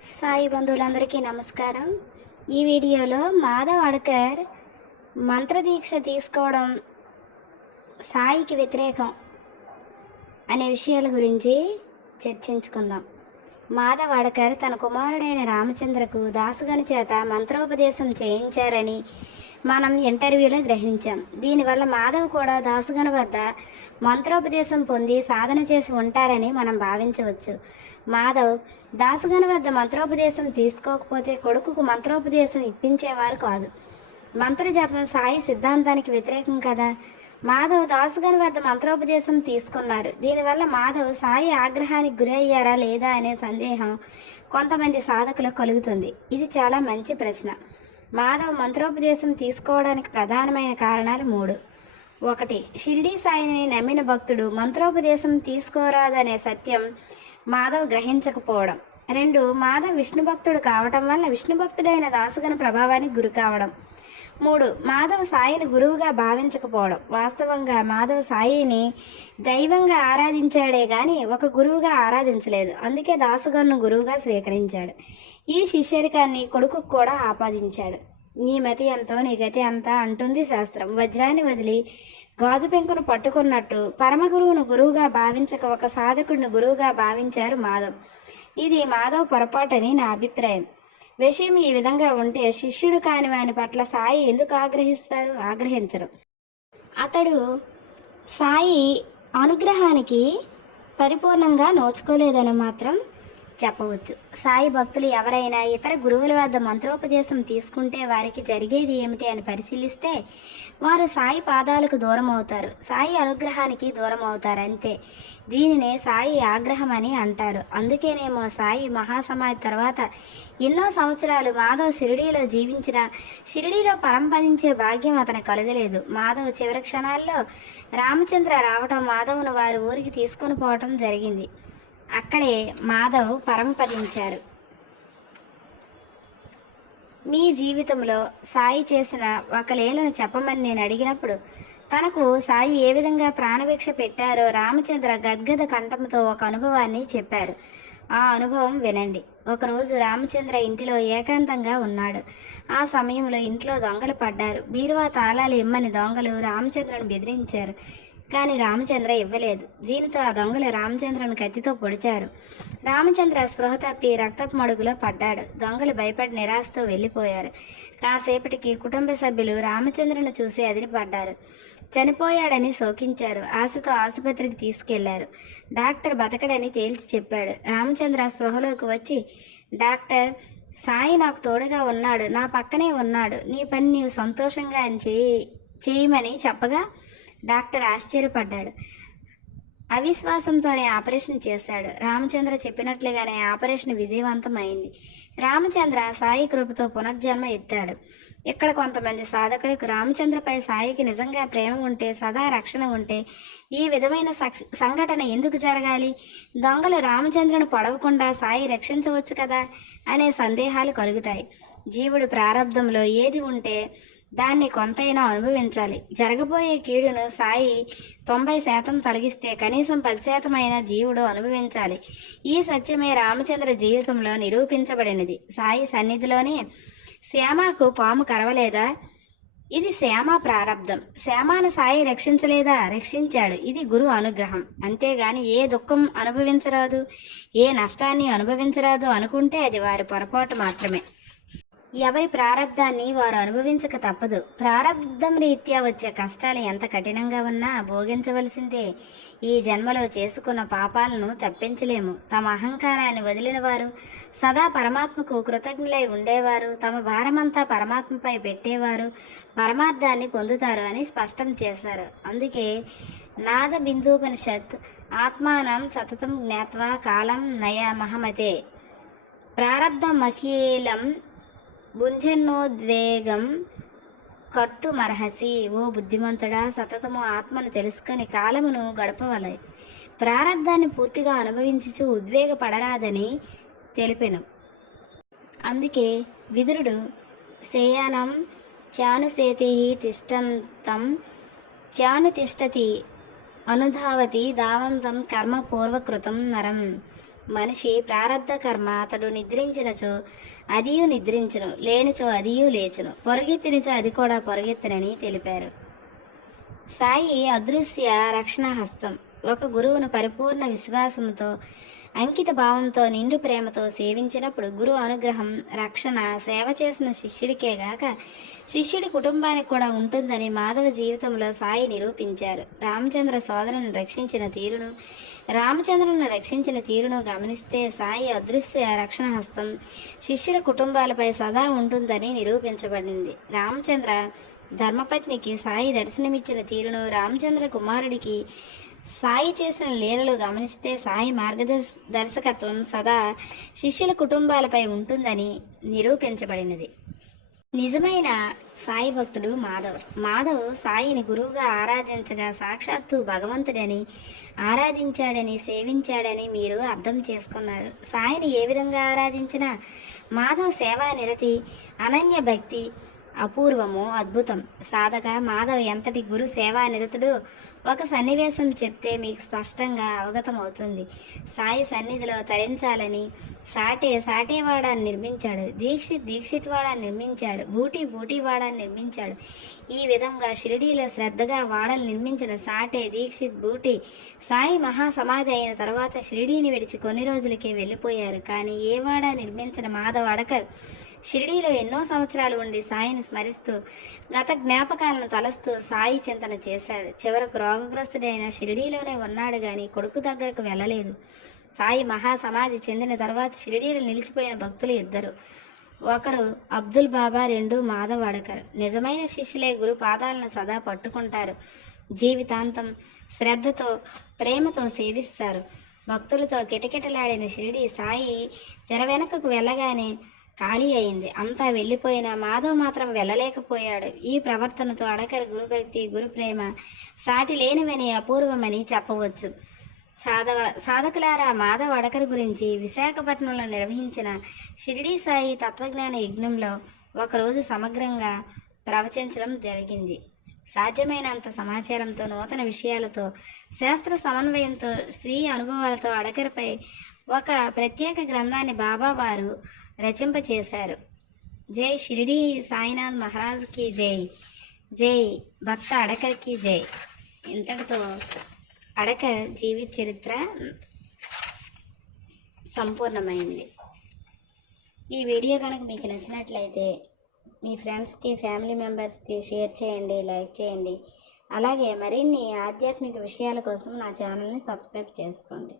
సాయి బంధువులందరికీ నమస్కారం. ఈ వీడియోలో మాధవ్ అడకర్ మంత్రదీక్ష తీసుకోవడం సాయికి వ్యతిరేకం అనే విషయాల గురించి చర్చించుకుందాం. మాధవ్ అడకర్ తన కుమారుడైన రామచంద్రకు దాసుగని చేత మంత్రోపదేశం చేయించారని మనం ఇంటర్వ్యూలో గ్రహించాం. దీనివల్ల మాధవ్ కూడా దాసుగని వద్ద మంత్రోపదేశం పొంది సాధన చేసి ఉంటారని మనం భావించవచ్చు. మాధవ్ దాసగన వద్ద మంత్రోపదేశం తీసుకోకపోతే కొడుకుకు మంత్రోపదేశం ఇప్పించేవారు కాదు. మంత్రజపం సాయి సిద్ధాంతానికి వ్యతిరేకం కదా. మాధవ్ దాసుగని వద్ద మంత్రోపదేశం తీసుకున్నారు. దీనివల్ల మాధవ్ సాయి ఆగ్రహానికి గురయ్యారా లేదా అనే సందేహం కొంతమంది సాధకులకు కలుగుతుంది. ఇది చాలా మంచి ప్రశ్న. మాధవ్ మంత్రోపదేశం తీసుకోవడానికి ప్రధానమైన కారణాలు మూడు. ఒకటి షిర్డీ సాయిని నమ్మిన భక్తుడు మంత్రోపదేశం తీసుకోరాదనే సత్యం మాధవ్ గ్రహించకపోవడం. రెండు మాధవ్ విష్ణు భక్తుడు కావటం వల్ల విష్ణు భక్తుడైన దాసుగన ప్రభావానికి గురి కావడం. మూడు మాధవ్ సాయిని గురువుగా భావించకపోవడం. వాస్తవంగా మాధవ్ సాయిని దైవంగా ఆరాధించాడే కానీ ఒక గురువుగా ఆరాధించలేదు. అందుకే దాసుగన్ను గురువుగా స్వీకరించాడు. ఈ శిష్యరికాన్ని కొడుకుకు కూడా ఆపాదించాడు. నీ మతి ఎంతో నీ గతి అంత అంటుంది శాస్త్రం. వజ్రాన్ని వదిలి గాజు పెంకును పట్టుకున్నట్టు పరమగురువును గురువుగా భావించక ఒక సాధకుడిని గురువుగా భావించారు మాధవ్. ఇది మాధవ్ పొరపాటని నా అభిప్రాయం. విషయం ఈ విధంగా ఉంటే శిష్యుడు కాని వాని పట్ల సాయి ఎందుకు ఆగ్రహిస్తారు? ఆగ్రహించరు. అతడు సాయి అనుగ్రహానికి పరిపూర్ణంగా నోచుకోలేదని మాత్రం చెప్పవచ్చు. సాయి భక్తులు ఎవరైనా ఇతర గురువుల వద్ద మంత్రోపదేశం తీసుకుంటే వారికి జరిగేది ఏమిటి అని పరిశీలిస్తే వారు సాయి పాదాలకు దూరం అవుతారు. సాయి అనుగ్రహానికి దూరం అవుతారు అంతే. దీనినే సాయి ఆగ్రహం అని అంటారు. అందుకేనేమో సాయి మహాసమాధి తర్వాత ఎన్నో సంవత్సరాలు మాధవ్ షిరిడీలో జీవించిన షిరిడీలో పరంపరించే భాగ్యం అతను కలగలేదు. మాధవ్ చివరి క్షణాల్లో రామచంద్ర రావటం మాధవ్ను వారి ఊరికి తీసుకొని పోవటం జరిగింది. అక్కడే మాధవ్ పరంపరించారు మీ జీవితంలో సాయి చేసిన ఒక లీలను చెప్పమని నేను అడిగినప్పుడు తనకు సాయి ఏ విధంగా ప్రాణభిక్ష పెట్టారో రామచంద్ర గద్గద కంఠంతో ఒక అనుభవాన్ని చెప్పారు. ఆ అనుభవం వినండి. ఒకరోజు రామచంద్ర ఇంటిలో ఏకాంతంగా ఉన్నాడు. ఆ సమయంలో ఇంట్లో దొంగలు పడ్డారు. బీరువా తాళాలు ఇమ్మని దొంగలు రామచంద్రను బెదిరించారు. కానీ రామచంద్ర ఇవ్వలేదు. దీనితో ఆ దొంగలు రామచంద్రను కత్తితో పొడిచారు. రామచంద్ర స్పృహ తప్పి రక్తపు మడుగులో పడ్డాడు. దొంగలు భయపడి నిరాశతో వెళ్ళిపోయారు. కాసేపటికి కుటుంబ సభ్యులు రామచంద్రను చూసి అదిరిపడ్డారు. చనిపోయాడని శోకించారు. ఆశతో ఆసుపత్రికి తీసుకెళ్ళారు. డాక్టర్ బతకడని తేల్చి చెప్పాడు. రామచంద్ర స్పృహలోకి వచ్చి డాక్టర్ సాయి నాకు తోడుగా ఉన్నాడు. నా పక్కనే ఉన్నాడు. నీ పని నీవు సంతోషంగా అని చేయి చేయమని చెప్పగా డాక్టర్ ఆశ్చర్యపడ్డాడు. అవిశ్వాసంతోనే ఆపరేషన్ చేశాడు. రామచంద్ర చెప్పినట్లుగానే ఆపరేషన్ విజయవంతం అయింది రామచంద్ర సాయి కృపతో పునర్జన్మ ఎత్తాడు. ఇక్కడ కొంతమంది సాధకులకు రామచంద్రపై సాయికి నిజంగా ప్రేమ ఉంటే సదా రక్షణ ఉంటే ఈ విధమైన సంఘటన ఎందుకు జరగాలి? దొంగలు రామచంద్రను పొడవకుండా సాయి రక్షించవచ్చు కదా? అనే సందేహాలు కలుగుతాయి. జీవుడు ప్రారంధంలో ఏది ఉంటే దాన్ని కొంతైనా అనుభవించాలి. జరగబోయే కీడును సాయి తొంభై శాతం తొలగిస్తే కనీసం పది శాతం అయినా జీవుడు అనుభవించాలి. ఈ సత్యమే రామచంద్ర జీవితంలో నిరూపించబడినది. సాయి సన్నిధిలోనే శ్యామకు పాము కరవలేదా? ఇది శ్యామ ప్రారంధం శ్యామాను సాయి రక్షించలేదా? రక్షించాడు. ఇది గురు అనుగ్రహం. అంతేగాని ఏ దుఃఖం అనుభవించరాదు? ఏ నష్టాన్ని అనుభవించరాదు అనుకుంటే అది వారి పొరపాటు మాత్రమే. ఎవరి ప్రారంధాన్ని వారు అనుభవించక తప్పదు. ప్రారంధం రీత్యా వచ్చే కష్టాలు ఎంత కఠినంగా ఉన్నా భోగించవలసిందే. ఈ జన్మలో చేసుకున్న పాపాలను తప్పించలేము. తమ అహంకారాన్ని వదిలిన వారు సదా పరమాత్మకు కృతజ్ఞులై ఉండేవారు తమ భారమంతా పరమాత్మపై పెట్టేవారు పరమార్థాన్ని పొందుతారు అని స్పష్టం చేశారు. అందుకే నాద బిందూపనిషత్ ఆత్మానం సతతం జ్ఞాత్వా కాలం నయ మహమతే ప్రారబ్ధమఖీలం భుంజన్నోద్వేగం కర్తుమర్హసి. ఓ బుద్ధిమంతుడా సతతము ఆత్మను తెలుసుకొని కాలమును గడపవలై. ప్రారంధాన్ని పూర్తిగా అనుభవించుచు ఉద్వేగపడరాదని తెలిపెను. అందుకే విదురుడు శయానం చానుసేతి తిష్టంతం చాను తిష్టతి అనుధావతి దావంతం కర్మపూర్వకృతం నరం. మనిషి ప్రారంధ కర్మ అతడు నిద్రించినచో అదియు నిద్రించును లేనిచో అదియు లేచును. పొరుగెత్తినచో అది కూడా పొరుగెత్తునని తెలిపారు. సాయి అదృశ్య రక్షణ హస్తం ఒక గురువును పరిపూర్ణ విశ్వాసంతో అంకిత భావంతో నిండు ప్రేమతో సేవించినప్పుడు గురువు అనుగ్రహం రక్షణ సేవ చేసిన శిష్యుడికే గాక శిష్యుడి కుటుంబానికి కూడా ఉంటుందని మాధవ జీవితంలో సాయి నిరూపించారు. రామచంద్ర సోదరుని రక్షించిన తీరును రామచంద్రుని రక్షించిన తీరును గమనిస్తే సాయి అదృశ్య రక్షణ హస్తం శిష్యుల కుటుంబాలపై సదా ఉంటుందని నిరూపించబడింది. రామచంద్ర ధర్మపత్నికి సాయి దర్శనమిచ్చిన తీరును రామచంద్ర కుమారుడికి సాయి చేసిన లీలలు గమనిస్తే సాయి మార్గదర్శ దర్శకత్వం సదా శిష్యుల కుటుంబాలపై ఉంటుందని నిరూపించబడినది. నిజమైన సాయి భక్తుడు మాధవ్. మాధవ్ సాయిని గురువుగా ఆరాధించగా సాక్షాత్తు భగవంతుడని ఆరాధించాడని సేవించాడని మీరు అర్థం చేసుకున్నారు. సాయిని ఏ విధంగా ఆరాధించినా మాధవ్ సేవా నిరతి అనన్య భక్తి అపూర్వము అద్భుతం. సాధక మాధవ్ ఎంతటి గురు సేవా నిరతుడు ఒక సన్నివేశం చెప్తే మీకు స్పష్టంగా అవగతమవుతుంది. సాయి సన్నిధిలో తరించాలని సాటే సాటేవాడాన్ని నిర్మించాడు. దీక్షిత్ దీక్షిత్ వాడాన్ని నిర్మించాడు. బూటి బూటి వాడాన్ని నిర్మించాడు. ఈ విధంగా షిరిడీలో శ్రద్ధగా వాడలు నిర్మించిన సాటే దీక్షిత్ బూటి సాయి మహాసమాధి అయిన తర్వాత షిరిడీని విడిచి కొన్ని రోజులకే వెళ్ళిపోయారు. కానీ ఏ వాడ నిర్మించిన మాధవ్ అడకర్. షిరిడీలో ఎన్నో సంవత్సరాలు ఉండి సాయిని స్మరిస్తూ గత జ్ఞాపకాలను తలస్తూ సాయి చింతన చేశాడు. చివరకు రోగగ్రస్తుడైన షిరిడీలోనే ఉన్నాడు కానీ కొడుకు దగ్గరకు వెళ్ళలేదు. సాయి మహాసమాధి చెందిన తర్వాత షిరిడీలో నిలిచిపోయిన భక్తులు ఇద్దరు. ఒకరు అబ్దుల్ బాబా రెండు మాధవ్ అడకర్ నిజమైన శిష్యులే గురు పాదాలను సదా పట్టుకుంటారు. జీవితాంతం శ్రద్ధతో ప్రేమతో సేవిస్తారు. భక్తులతో కిటకిటలాడిన షిరిడి సాయి తెర వెనుకకు వెళ్ళగానే ఖాళీ అయింది. అంతా వెళ్ళిపోయినా మాధవ్ మాత్రం వెళ్ళలేకపోయాడు. ఈ ప్రవర్తనతో అడకరి గురుభక్తి గురు ప్రేమ సాటి లేనివని అపూర్వమని చెప్పవచ్చు. సాధవ సాధకులారా మాధవ్ అడకర్ గురించి విశాఖపట్నంలో నిర్వహించిన షిరిడీ సాయి తత్వజ్ఞాన యజ్ఞంలో ఒకరోజు సమగ్రంగా ప్రవచించడం జరిగింది. సాధ్యమైనంత సమాచారంతో నూతన విషయాలతో శాస్త్ర సమన్వయంతో స్త్రీ అనుభవాలతో అడకరిపై ఒక ప్రత్యేక గ్రంథాన్ని బాబా వారు రచింపచేశారు. జై షిరిడి సాయినాథ్ మహారాజ్కి జై. జై భక్త అడకర్కి జై. ఇంతటితో అడకర్ జీవిత చరిత్ర సంపూర్ణమైంది. ఈ వీడియో కనుక మీకు నచ్చినట్లయితే మీ ఫ్రెండ్స్కి ఫ్యామిలీ మెంబర్స్కి షేర్ చేయండి లైక్ చేయండి. అలాగే మరిన్ని ఆధ్యాత్మిక విషయాల కోసం నా ఛానల్ని సబ్స్క్రైబ్ చేసుకోండి.